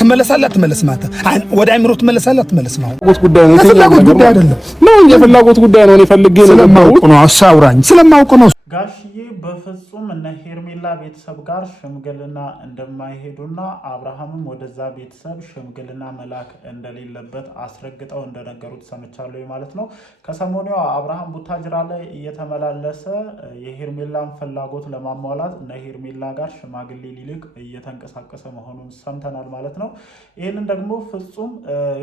ትመለሳለህ አትመለስም? አንተ ወደ አይምሮ ትመለሳለህ አትመለስም? ፍላጎት ጉዳይ ነው። የፍላጎት ጉዳይ አይደለም ነው። የፍላጎት ጉዳይ ነው። እኔ ፈልጌ ስለማውቅ ነው። አሳውራኝ ስለማውቅ ነው። ጋሽዬ በፍጹም እነ ሄርሜላ ቤተሰብ ጋር ሽምግልና እንደማይሄዱና አብርሃምም ወደዛ ቤተሰብ ሽምግልና መላክ እንደሌለበት አስረግጠው እንደነገሩት ሰምቻለሁ ማለት ነው። ከሰሞኑ አብርሃም ቡታጅራ ላይ እየተመላለሰ የሄርሜላን ፍላጎት ለማሟላት እነ ሄርሜላ ጋር ሽማግሌ ሊልክ እየተንቀሳቀሰ መሆኑን ሰምተናል ማለት ነው። ይህንን ደግሞ ፍጹም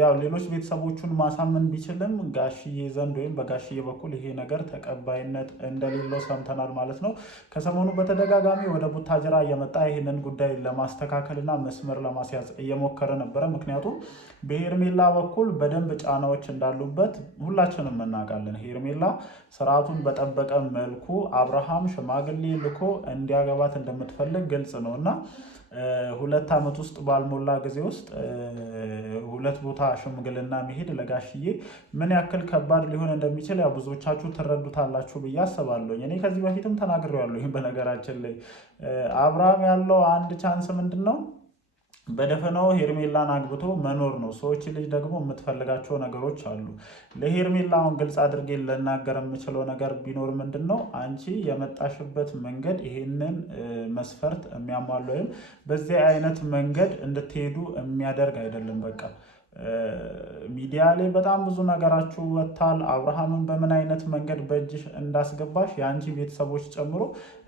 ያው ሌሎች ቤተሰቦቹን ማሳመን ቢችልም ጋሽዬ ዘንድ ወይም በጋሽዬ በኩል ይሄ ነገር ተቀባይነት እንደሌለው ሰምተናል ማለት ነው። ከሰሞኑ በተደጋጋሚ ወደ ቡታጅራ እየመጣ ይህንን ጉዳይ ለማስተካከልና መስመር ለማስያዝ እየሞከረ ነበረ። ምክንያቱም በሄርሜላ በኩል በደንብ ጫናዎች እንዳሉበት ሁላችንም እናውቃለን። ሄርሜላ ስርዓቱን በጠበቀ መልኩ አብርሃም ሽማግሌ ልኮ እንዲያገባት እንደምትፈልግ ግልጽ ነው እና 2 ዓመት ውስጥ ባልሞላ ጊዜ ውስጥ 2 ቦታ ሽምግልና መሄድ ለጋሽዬ ምን ያክል ከባድ ሊሆን እንደሚችል ያው ብዙዎቻችሁ ትረዱታላችሁ ብዬ አስባለሁ። እኔ ከዚህ በፊትም ተናግሬያለሁ። ይሄን በነገራችን ላይ አብርሃም ያለው አንድ ቻንስ ምንድነው? በደፈናው ሄርሜላን አግብቶ መኖር ነው። ሰዎች ልጅ ደግሞ የምትፈልጋቸው ነገሮች አሉ። ለሄርሜላ አሁን ግልጽ አድርጌ ልናገር የምችለው ነገር ቢኖር ምንድነው? አንቺ የመጣሽበት መንገድ ይሄንን መስፈርት የሚያሟላ ወይም በዚህ አይነት መንገድ እንድትሄዱ የሚያደርግ አይደለም። በቃ ሚዲያ ላይ በጣም ብዙ ነገራችሁ ወጥቷል። አብርሃምን በምን አይነት መንገድ በእጅሽ እንዳስገባሽ የአንቺ ቤተሰቦች ጨምሮ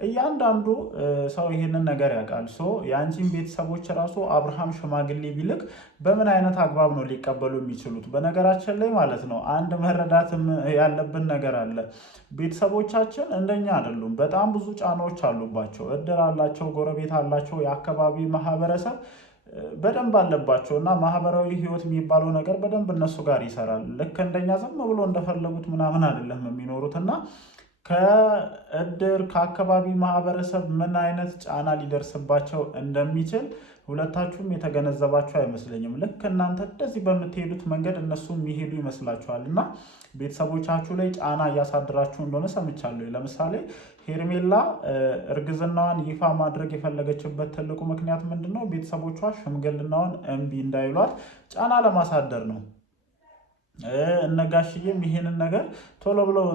እያንዳንዱ ሰው ይሄንን ነገር ያውቃል። የአንቺን ቤተሰቦች ራሱ አብርሃም ሽማግሌ ቢልክ በምን አይነት አግባብ ነው ሊቀበሉ የሚችሉት? በነገራችን ላይ ማለት ነው አንድ መረዳት ያለብን ነገር አለ። ቤተሰቦቻችን እንደኛ አይደሉም። በጣም ብዙ ጫናዎች አሉባቸው። እድር አላቸው፣ ጎረቤት አላቸው፣ የአካባቢ ማህበረሰብ በደንብ አለባቸው እና ማህበራዊ ህይወት የሚባለው ነገር በደንብ እነሱ ጋር ይሰራል። ልክ እንደኛ ዝም ብሎ እንደፈለጉት ምናምን አይደለም የሚኖሩት እና ከእድር ከአካባቢ ማህበረሰብ ምን አይነት ጫና ሊደርስባቸው እንደሚችል ሁለታችሁም የተገነዘባችሁ አይመስለኝም። ልክ እናንተ እንደዚህ በምትሄዱት መንገድ እነሱ የሚሄዱ ይመስላችኋል እና ቤተሰቦቻችሁ ላይ ጫና እያሳደራችሁ እንደሆነ ሰምቻለሁ። ለምሳሌ ሄርሜላ እርግዝናዋን ይፋ ማድረግ የፈለገችበት ትልቁ ምክንያት ምንድነው? ቤተሰቦቿ ሽምግልናውን እምቢ እንዳይሏት ጫና ለማሳደር ነው። እነጋሽዬም ይሄንን ነገር ቶሎ ብለው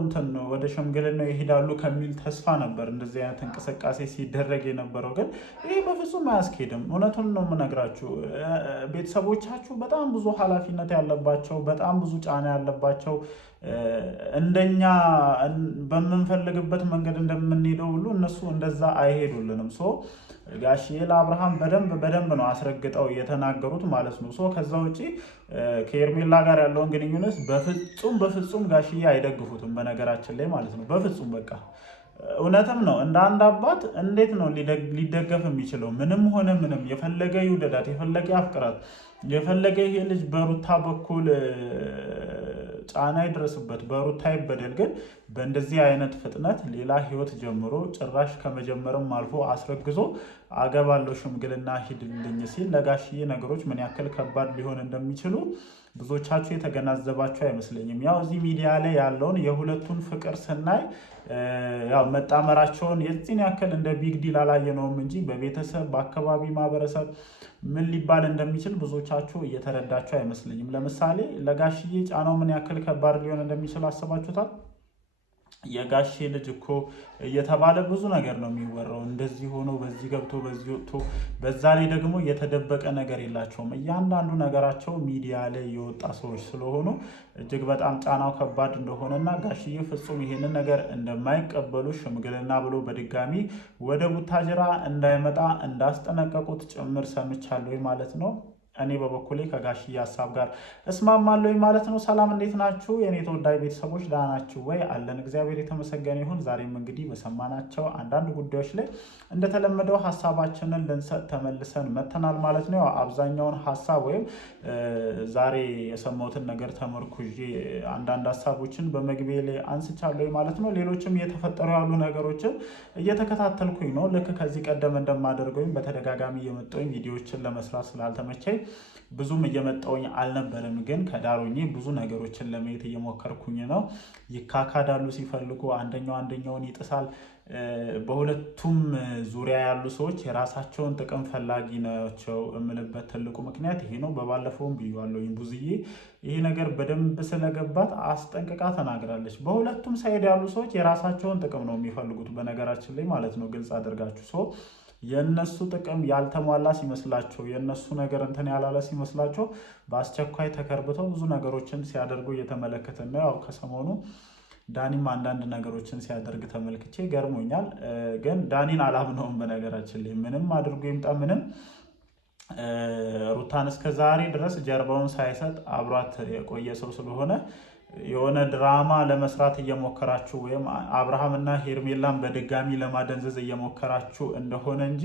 ወደ ሽምግልናው ይሄዳሉ ከሚል ተስፋ ነበር እንደዚህ አይነት እንቅስቃሴ ሲደረግ የነበረው። ግን ይሄ በፍጹም አያስኬድም። እውነቱን ነው የምነግራችሁ። ቤተሰቦቻችሁ በጣም ብዙ ኃላፊነት ያለባቸው፣ በጣም ብዙ ጫና ያለባቸው፣ እንደኛ በምንፈልግበት መንገድ እንደምንሄደው ሁሉ እነሱ እንደዛ አይሄዱልንም። ጋሽዬ ለአብርሃም በደንብ ነው አስረግጠው የተናገሩት ማለት ነው። ከዛ ውጪ ከሄርሜላ ጋር ያለውን ግንኙነት በፍጹም ጋሽዬ አይደግፉትም በነገራችን ላይ ማለት ነው። በፍጹም በቃ እውነትም ነው። እንደ አንድ አባት እንዴት ነው ሊደገፍ የሚችለው? ምንም ሆነ ምንም የፈለገ ይውደዳት፣ የፈለገ አፍቅራት፣ የፈለገ ይሄ ልጅ በሩታ በኩል ጫና ይድረስበት፣ በሩታ ይበደል። ግን በእንደዚህ አይነት ፍጥነት ሌላ ህይወት ጀምሮ ጭራሽ ከመጀመርም አልፎ አስረግዞ አገባለሁ ሽምግልና ሂድልኝ ሲል ለጋሽዬ ነገሮች ምን ያክል ከባድ ሊሆን እንደሚችሉ ብዙዎቻችሁ የተገናዘባችሁ አይመስለኝም። ያው እዚህ ሚዲያ ላይ ያለውን የሁለቱን ፍቅር ስናይ ያው መጣመራቸውን የዚህን ያክል እንደ ቢግ ዲል አላየነውም እንጂ በቤተሰብ በአካባቢ ማህበረሰብ ምን ሊባል እንደሚችል ብዙዎቻችሁ እየተረዳችሁ አይመስለኝም። ለምሳሌ ለጋሽዬ ጫናው ምን ያክል ከባድ ሊሆን እንደሚችል አስባችሁታል? የጋሼ ልጅ እኮ እየተባለ ብዙ ነገር ነው የሚወራው። እንደዚህ ሆኖ በዚህ ገብቶ በዚህ ወጥቶ፣ በዛ ላይ ደግሞ የተደበቀ ነገር የላቸውም። እያንዳንዱ ነገራቸው ሚዲያ ላይ የወጣ ሰዎች ስለሆኑ እጅግ በጣም ጫናው ከባድ እንደሆነና ጋሽዬ ፍጹም ይሄንን ነገር እንደማይቀበሉ ሽምግልና ብሎ በድጋሚ ወደ ቡታጅራ እንዳይመጣ እንዳስጠነቀቁት ጭምር ሰምቻለሁ ማለት ነው። እኔ በበኩሌ ከጋሽዬ ሀሳብ ጋር እስማማለሁ ማለት ነው። ሰላም እንዴት ናችሁ የኔ ተወዳጅ ቤተሰቦች? ደህና ናችሁ ወይ? አለን እግዚአብሔር የተመሰገነ ይሁን። ዛሬም እንግዲህ በሰማናቸው አንዳንድ ጉዳዮች ላይ እንደተለመደው ሀሳባችንን ልንሰጥ ተመልሰን መተናል ማለት ነው። አብዛኛውን ሀሳብ ወይም ዛሬ የሰማሁትን ነገር ተመርኩዤ አንዳንድ ሀሳቦችን በመግቢያ ላይ አንስቻለሁ ማለት ነው። ሌሎችም እየተፈጠሩ ያሉ ነገሮችን እየተከታተልኩኝ ነው። ልክ ከዚህ ቀደም እንደማደርገው በተደጋጋሚ የመጣሁኝ ቪዲዮዎችን ለመስራት ስላልተመቸኝ ብዙም እየመጣውኝ አልነበረም፣ ግን ከዳሩኝ ብዙ ነገሮችን ለማየት እየሞከርኩኝ ነው። ይካካዳሉ ሲፈልጉ፣ አንደኛውን ይጥሳል። በሁለቱም ዙሪያ ያሉ ሰዎች የራሳቸውን ጥቅም ፈላጊ ናቸው የምልበት ትልቁ ምክንያት ይሄ ነው። በባለፈውም ብያለሁኝ ቡዝዬ ይሄ ነገር በደንብ ስለገባት አስጠንቅቃ ተናግራለች። በሁለቱም ሳይድ ያሉ ሰዎች የራሳቸውን ጥቅም ነው የሚፈልጉት በነገራችን ላይ ማለት ነው። ግልጽ አድርጋችሁ የነሱ ጥቅም ያልተሟላ ሲመስላቸው የነሱ ነገር እንትን ያላለ ሲመስላቸው በአስቸኳይ ተከርብተው ብዙ ነገሮችን ሲያደርጉ እየተመለከትን ነው። ያው ከሰሞኑ ዳኒም አንዳንድ ነገሮችን ሲያደርግ ተመልክቼ ገርሞኛል። ግን ዳኒን አላምነውም በነገራችን ላይ ምንም አድርጎ ይምጣ ምንም ሩታን እስከ ዛሬ ድረስ ጀርባውን ሳይሰጥ አብሯት የቆየ ሰው ስለሆነ የሆነ ድራማ ለመስራት እየሞከራችሁ ወይም አብርሃምና ሄርሜላን በድጋሚ ለማደንዘዝ እየሞከራችሁ እንደሆነ እንጂ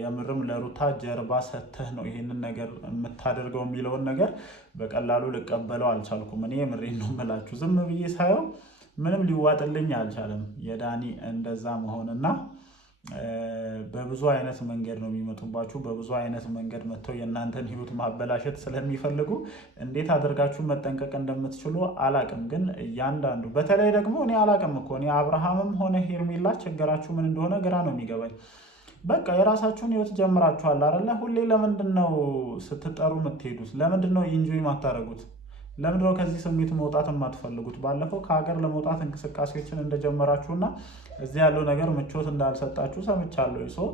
የምርም ለሩታ ጀርባ ሰተህ ነው ይሄንን ነገር የምታደርገው የሚለውን ነገር በቀላሉ ልቀበለው አልቻልኩም። እኔ የምሬን ነው የምላችሁ። ዝም ብዬ ሳየው ምንም ሊዋጥልኝ አልቻለም የዳኒ እንደዛ መሆንና በብዙ አይነት መንገድ ነው የሚመጡባችሁ። በብዙ አይነት መንገድ መጥተው የእናንተን ህይወት ማበላሸት ስለሚፈልጉ እንዴት አድርጋችሁ መጠንቀቅ እንደምትችሉ አላቅም። ግን እያንዳንዱ በተለይ ደግሞ እኔ አላቅም እኮ እኔ አብርሃምም ሆነ ሄርሜላ ችግራችሁ ምን እንደሆነ ግራ ነው የሚገባኝ። በቃ የራሳችሁን ህይወት ጀምራችኋል አይደለ? ሁሌ ለምንድን ነው ስትጠሩ የምትሄዱት? ለምንድን ነው ኢንጆይ የማታደርጉት? ለምንድነው ከዚህ ስሜት መውጣት የማትፈልጉት? ባለፈው ከሀገር ለመውጣት እንቅስቃሴዎችን እንደጀመራችሁና እዚህ ያለው ነገር ምቾት እንዳልሰጣችሁ ሰምቻለሁ።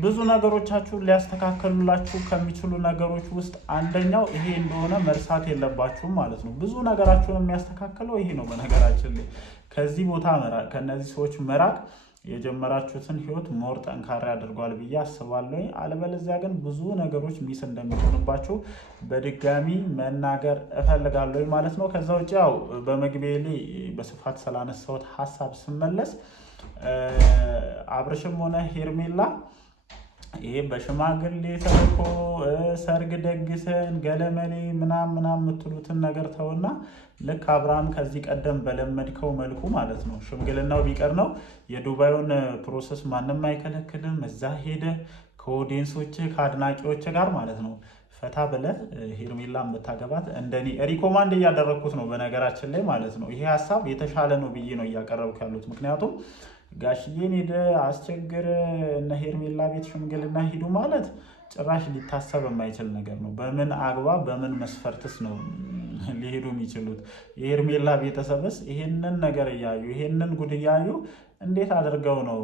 ብዙ ነገሮቻችሁን ሊያስተካከሉላችሁ ከሚችሉ ነገሮች ውስጥ አንደኛው ይሄ እንደሆነ መርሳት የለባችሁም ማለት ነው። ብዙ ነገራችሁን የሚያስተካክለው ይሄ ነው። በነገራችን ላይ ከዚህ ቦታ መራቅ፣ ከነዚህ ሰዎች መራቅ የጀመራችሁትን ህይወት ሞር ጠንካራ ያደርጓል ብዬ አስባለሁ። አለበለዚያ ግን ብዙ ነገሮች ሚስ እንደሚሆንባችሁ በድጋሚ መናገር እፈልጋለሁ ማለት ነው። ከዛ ውጭ ያው በመግቢያ ላይ በስፋት ስላነሳሁት ሀሳብ ስመለስ አብርሽም ሆነ ሄርሜላ ይሄ በሽማግሌ ተልኮ ሰርግ ደግሰን ገለመሌ ምናምን የምትሉትን ነገር ተውና ልክ አብርሃም ከዚህ ቀደም በለመድከው መልኩ ማለት ነው ሽምግልናው ቢቀር ነው የዱባዩን ፕሮሰስ ማንም አይከለክልም። እዛ ሄደ ከኦዲየንሶች ከአድናቂዎች ጋር ማለት ነው ፈታ ብለህ ሄርሜላን ብታገባት እንደኔ ሪኮማንድ እያደረግኩት ነው በነገራችን ላይ ማለት ነው። ይሄ ሀሳብ የተሻለ ነው ብዬ ነው እያቀረብኩ ያሉት። ምክንያቱም ጋሽዬን ሄደ አስቸግር እነ ሄርሜላ ቤት ሽምግልና ሂዱ ማለት ጭራሽ ሊታሰብ የማይችል ነገር ነው። በምን አግባብ በምን መስፈርትስ ነው ሊሄዱ የሚችሉት? የሄርሜላ ቤተሰብስ ይሄንን ነገር እያዩ ይሄንን ጉድ እያዩ እንዴት አድርገው ነው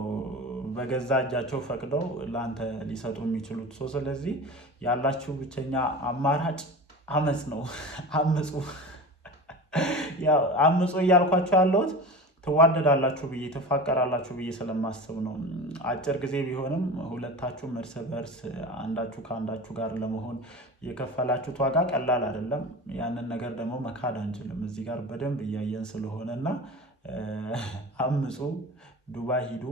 በገዛ እጃቸው ፈቅደው ለአንተ ሊሰጡ የሚችሉት? ስለዚህ ያላችሁ ብቸኛ አማራጭ አመፅ ነው። አምፁ እያልኳቸው ያለሁት ትዋደዳላችሁ ብዬ ትፋቀራላችሁ ብዬ ስለማስብ ነው። አጭር ጊዜ ቢሆንም ሁለታችሁም እርስ በርስ አንዳችሁ ከአንዳችሁ ጋር ለመሆን የከፈላችሁት ዋጋ ቀላል አይደለም። ያንን ነገር ደግሞ መካድ አንችልም። እዚህ ጋር በደንብ እያየን ስለሆነና አምፁ፣ ዱባይ ሂዱ፣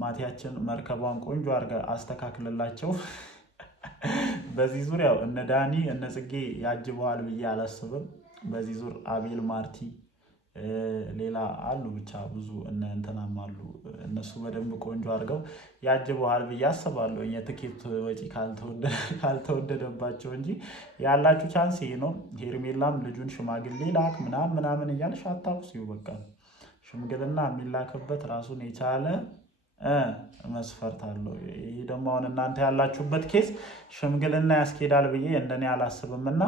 ማቲያችን መርከቧን ቆንጆ አድርጋ አስተካክልላቸው። በዚህ ዙሪያው እነ ዳኒ እነ ጽጌ ያጅበዋል ብዬ አላስብም። በዚህ ዙር አቤል ማርቲ ሌላ አሉ ብቻ ብዙ እነ እንትናም አሉ። እነሱ በደንብ ቆንጆ አድርገው ያጅበዋል ብዬ አስባለሁ። የትኬት ወጪ ካልተወደደባቸው እንጂ ያላችሁ ቻንስ ይሄ ነው። ሄርሜላም ልጁን ሽማግሌ ላክ ምናምን እያልሽ አታቁሲው። በቃ ሽምግልና የሚላክበት ራሱን የቻለ መስፈርት አለው። ይህ ደግሞ አሁን እናንተ ያላችሁበት ኬስ ሽምግልና ያስኬዳል ብዬ እንደኔ አላስብምና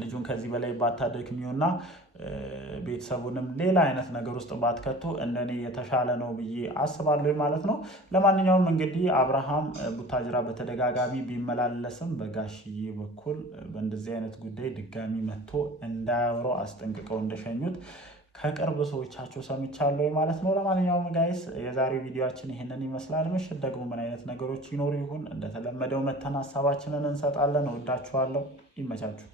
ልጁን ከዚህ በላይ ባታደክሚውና ቤተሰቡንም ሌላ አይነት ነገር ውስጥ ባትከቱ እንደኔ የተሻለ ነው ብዬ አስባለሁ ማለት ነው። ለማንኛውም እንግዲህ አብርሃም ቡታጅራ በተደጋጋሚ ቢመላለስም በጋሽዬ በኩል በእንደዚህ አይነት ጉዳይ ድጋሚ መጥቶ እንዳያወራው አስጠንቅቀው እንደሸኙት ከቅርብ ሰዎቻቸው ሰምቻለሁ ማለት ነው። ለማንኛውም ጋይስ የዛሬው ቪዲዮአችን ይሄንን ይመስላል። ምሽት ደግሞ ምን አይነት ነገሮች ይኖሩ ይሁን እንደተለመደው መተን ሀሳባችንን እንሰጣለን። እወዳችኋለሁ። ይመቻችሁ።